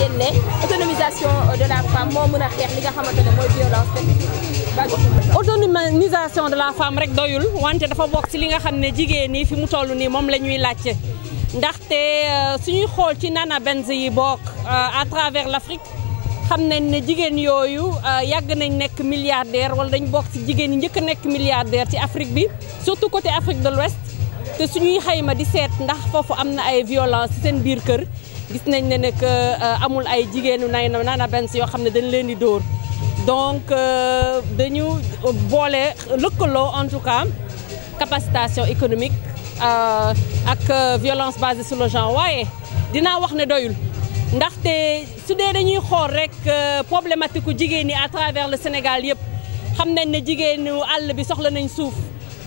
ngeen ne autonomisation de la femme moo mën a xeex li nga xamante ne mooy violence féminine. autonomisation de la femme rek doyul wante dafa bokk ci li nga xam ne jigéen ñi fi mu toll nii moom la ñuy laajte ndaxte suñuy xool ci Nana Benz yi bokk à travers l'Afrique xam nañ ne jigéen yooyu yàgg nañ nekk milliardaire wala dañ bokk ci jigéen ñi njëkk a nekk milliardaire ci Afrique bi surtout côté Afrique de l'Ouest te suñuy xayma di seet ndax foofu am na ay violence ci seen biir kër gis nañ ne ne que amul ay jigéenu Nana Benz yoo xam ne dañ leen di dóor donc dañu boole lëkkaloo en tout cas capacitation économique ak violence basée sur le genre waaye dinaa wax ne doyul ndaxte su dee dañuy xool rek problématique u jigéen ñi à travers le Sénégal yëpp xam nañ ne jigéenu àll bi soxla nañ suuf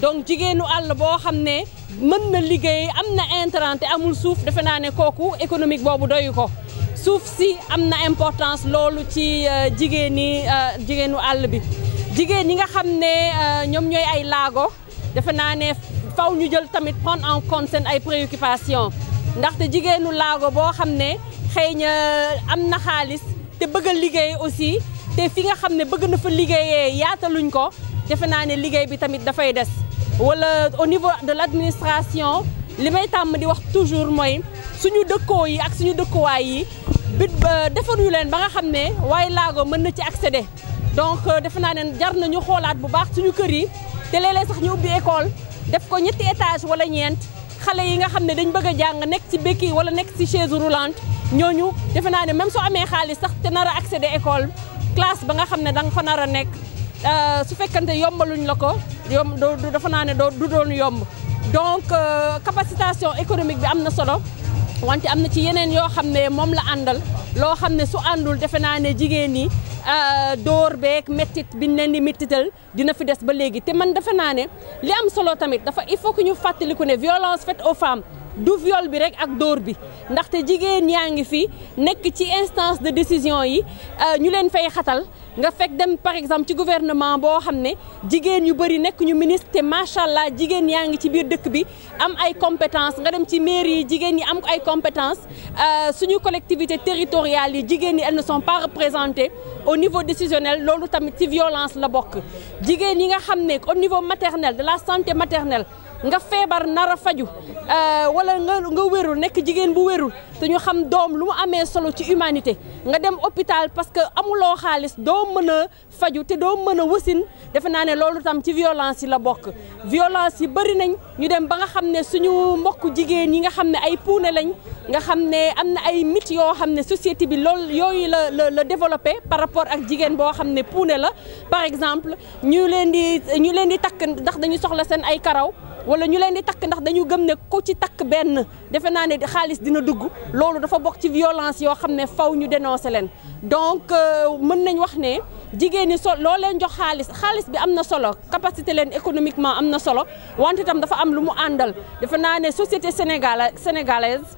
donc jigéenu àll boo xam ne mën na liggéey am na intrant te amul suuf defe naa ne kooku économique boobu doyu ko suuf si am na importance loolu ci jigéenu àll bi jigéen ñi nga xam ne ñoom ñooy ay laago defe naa ne faw ñu jël tamit prendre en compte seen ay préoccupations ndaxte jigéenu laago boo xam ne xëy na am na xaalis te bëgg a liggéey aussi te fi nga xam ne bëgg na fa liggéeyee yaataluñ ko defe naa ne liggéey bi tamit dafay des wala au niveau de l'administration li may tàmm di wax toujours mooy suñu dëkkoo yi ak suñu dëkkuwaay yi bit defaruñu leen ba nga xam ne waaye laago mën na ci accéder donc defe naa ne jar nañu xoolaat bu baax suñu kër yi te léeg-léeg sax ñu ubbi école def ko ñetti étage wala ñeent xale yi nga xam ne dañ bëgg a jàng nekk ci béquille wala nekk ci chaise roulante ñooñu defe naa ne même soo amee xaalis sax te nar a accéder école classe ba nga xam ne da nga fa nar a nekk su fekkante yombaluñ la ko dafa naa ne du doon yomb donc capacitation économique bi am na solo wante am na ci yeneen yoo xam ne moom la àndal loo xam ne su àndul defe naa ne jigéen ñi door beeg méttit biñ leen di méttital dina fi des ba léegi te man defe naa ne li am solo tamit il faut que ñu fàttaliku ne violence faite aux femmes du viol bi rek ak dóor bi ndaxte jigéen yaa ngi fi nekk ci instance de décision yi ñu leen fay xatal nga fekk dem par exemple ci gouvernement boo xam ne jigéen yu bëri nekk ñu ministre te macha allah jigéen yaa ngi ci biir dëkk bi am ay compétences nga dem ci mairie yi jigéen ñi am ay compétences suñu collectivités territoriales yi jigéen ñi elles ne sont pas représentées au niveau décisionnel loolu tamit ci violence la bokk jigéen yi nga xam ne au niveau maternel de la santé maternelle nga feebar nar a faju wala nga wérul nekk jigéen bu wérul te ñu xam doom lu mu amee solo ci humanité nga dem hôpital parce que amuloo xaalis doo mën a faju te doo mën a wasin defe naa ne loolu tam ci violence yi la bokk violence yi bëri nañ ñu dem ba nga xam ne suñu mbokku jigéen yi nga xam ne ay puune lañ nga xam ne am na ay mythes yoo xam ne société bi loolu yooyu la développé par rapport ak jigéen boo xam ne puune la par exemple ñu leen di takk ndax dañu soxla seen ay karaw wala ñu leen di takk ndax dañu gëm ne ku ci takk benn defe naa ne xaalis dina dugg loolu dafa bokk ci violence yoo xam ne faw ñu dénoncer leen donc mën nañ wax ne jigéen ñi loo leen jox xaalis bi am na solo capacité leen économiquement am na solo wante itam dafa am lu mu àndal defe naa ne société sénégalaise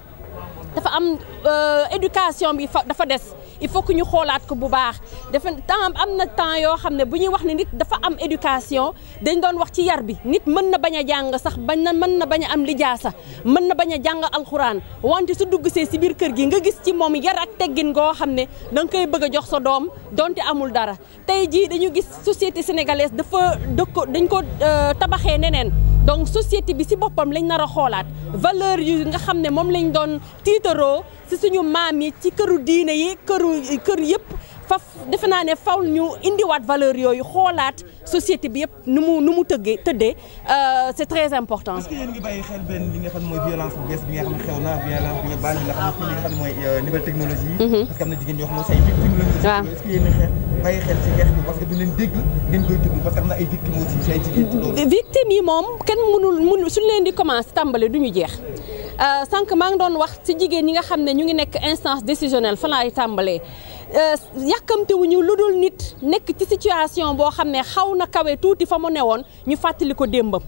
dafa am éducation bi dafa des il faut que ñu xoolaat ko bu baax am na temps yoo xam ne bu ñuy wax ne nit dafa am éducation dañ doon wax ci yar bi nit mën na bañ a jàng sax mën na bañ a am lijaasa mën na bañ a jàng alxuraan wante su dugg see si biir kër gi nga gis ci moom yar ak teggin goo xam ne da nga koy bëgg a jox sa doom donte amul dara tey jii dañu gis société sénégalaise dañ ko tabaxee neneen donc société bi si boppam lañ nar a xoolaat valeur yu nga xam ne moom lañ doon tiitaroo si suñu maam yi ci këru diine yi kër yëpp defe naa ne faw ñu indiwaat valeur yooyu xoolaat société bi yëpp nu mu tëddee c'est très important. est-ce que yéen ngi bàyyi xel benn li nga xam mooy violence bu bees bi nga xam ne xew na violence bi nga baal li nga xam mooy nouvelle technologie yi. parce que am na jigéen yoo xam ne say victime la. waaw est-ce que yéen a bàyyi xel ci xeex bi parce que du leen dégg ngeen koy tudd parce que am na ay victimes aussi si ay jigéen ci loolu. victimes yi moom kenn mënul suñu leen di commencer tàmbale du ñu jeex. sànq maa ngi doon wax ci jigéen ñi nga xam ne ñu ngi nekk instance décisionnelle fa laay tàmbalee yàkkamtewuñu lu dul nit nekk ci situation boo xam ne xaw na kawe tuuti fa mu newoon ñu fàttali ko démbam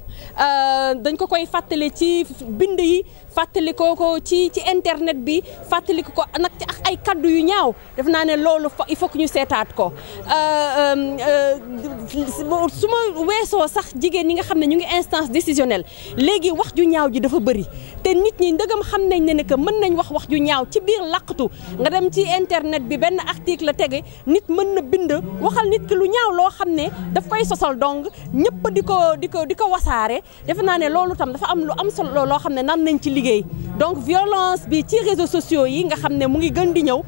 dañ ko koy fàttali ci bind yi fàttali ko ci internet bi fàttali ko nag ci ak ay kaddu yu ñaaw def naa ne loolu il faut que ñu seetaat ko su ma weesoo sax jigéen ñi nga xam ne ñu ngi instance décisionnelle léegi wax ju ñaaw ji dafa bëri te nit ñi ndëgam xam nañ ne que mën nañ wax ju ñaaw ci biir laqatu nga dem ci internet bi benn article tege nit mën na bind waxal nit ki lu ñaaw loo xam ne daf koy sosal donc ñëpp di ko wasaare defe naa ne loolu tam dafa am lu am solo loo xam ne nan nañ ci liggéey donc violence bi ci réseaux sociaux yi nga xam ne mu ngi gën di ñëw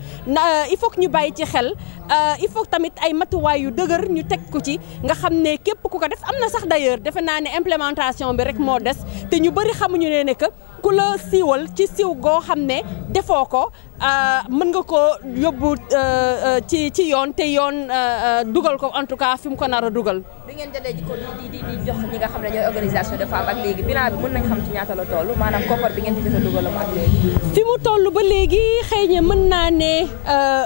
il faut que ñu bàyyi ci xel il faut tamit ay matuwaay yu dëgër ñu teg ko ci nga xam ne képp ku ko def am na sax d'ailleurs defe naa ne implémentation bi rek moo des te ñu bëri xamuñu ne que ku la siiwal ci siiw goo xam ne defoo ko mën nga ko yóbbu ci yoon te yoon dugal ko en tout cas fi mu ko nar a dugal. bi ngeen jëlee ji ko di jox ñi nga xam ne ñooy organisation de femmes ak léegi bilan bi mën nañ xam ci ñaata la toll maanaam koppar bi ngeen ci jot a dugalam ak léegi. fi mu toll ba léegi xëy na mën naa ne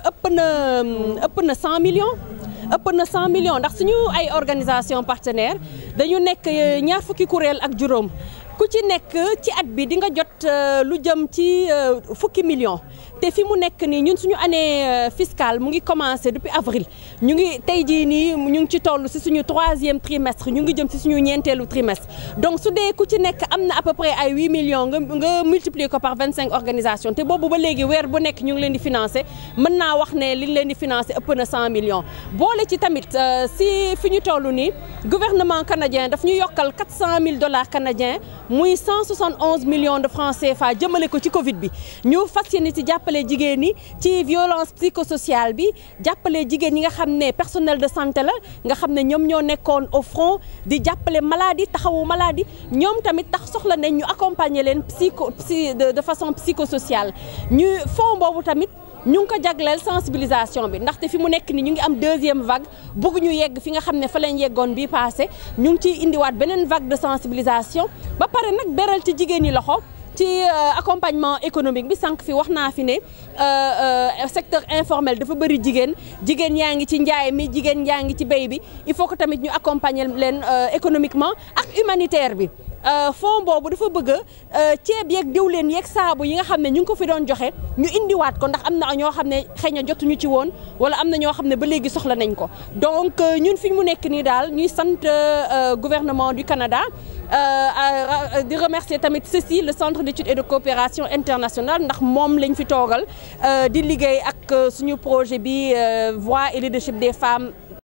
ëpp na 100 millions. ëpp na 100 millions ndax suñu ay organisation partenaire dañu nekk ñaar fukki kuréel ak juróom ku ci nekk ci at bi di nga jot lu jëm ci fukki millions te fi mu nekk nii ñun suñu année fiscale mu ngi commencé depuis avril ñu ngi tey jii nii ñu ngi ci toll si suñu 3e trimestre ñu ngi jëm si suñu ñeenteelu trimestre donc su dee ku ci nekk am na à peu près ay 8 millions nga multiplier ko par 25 organisations te boobu ba léegi weer bu nekk ñu ngi leen di financer mën naa wax ne liñ leen di financer ëpp na 100 millions boole ci tamit si fi ñu toll nii gouvernement canadien daf ñu yokkal $400,000 canadiens muy 171 millions de francs CFA jëmale ko ci Covid bi ñu fas yéene ci jàppale jigéen ñi ci violence psychosociale bi jàppale jigéen ñi nga xam ne personnel de santé la nga xam ne ñoom ñoo nekkoon au front di jàppale maladie taxawu maladie ñoom tamit tax soxla nañ ñu accompagner leen de façon psychosociale ñu fond boobu tamit ñu ngi ko jagleel sensibilisation bi ndaxte fi mu nekk ni ñu ngi am 2e vague bëgg ñu yegg fi nga xam ne fa lañ yeggoon bii passé ñu ngi ciy indiwaat beneen vague de sensibilisation ba pare nag beral ci jigéen ñi loxo ci accompagnement économique bi sànq fi wax naa fi ne secteur informel dafa bëri jigéen yaa ngi ci njaay mi jigéen yaa ngi ci béy bi il faut que tamit ñu accompagner leen économiquement ak humanitaire bi fond boobu dafa bëgg ceeb yeeg diwleen yeeg saabu yi nga xam ne ñu ngi ko fi doon joxe ñu indiwaat ko ndax am na ñoo xam ne xëy na jotuñu ci woon wala am na ñoo xam ne ba léegi soxla nañ ko donc ñun fi mu nekk nii daal ñuy sant gouvernement du Canada di remercier tamit ceci le centre d'études et de coopération internationale ndax moom lañ fi toogal di liggéey ak suñu projet bi voix et leadership des femmes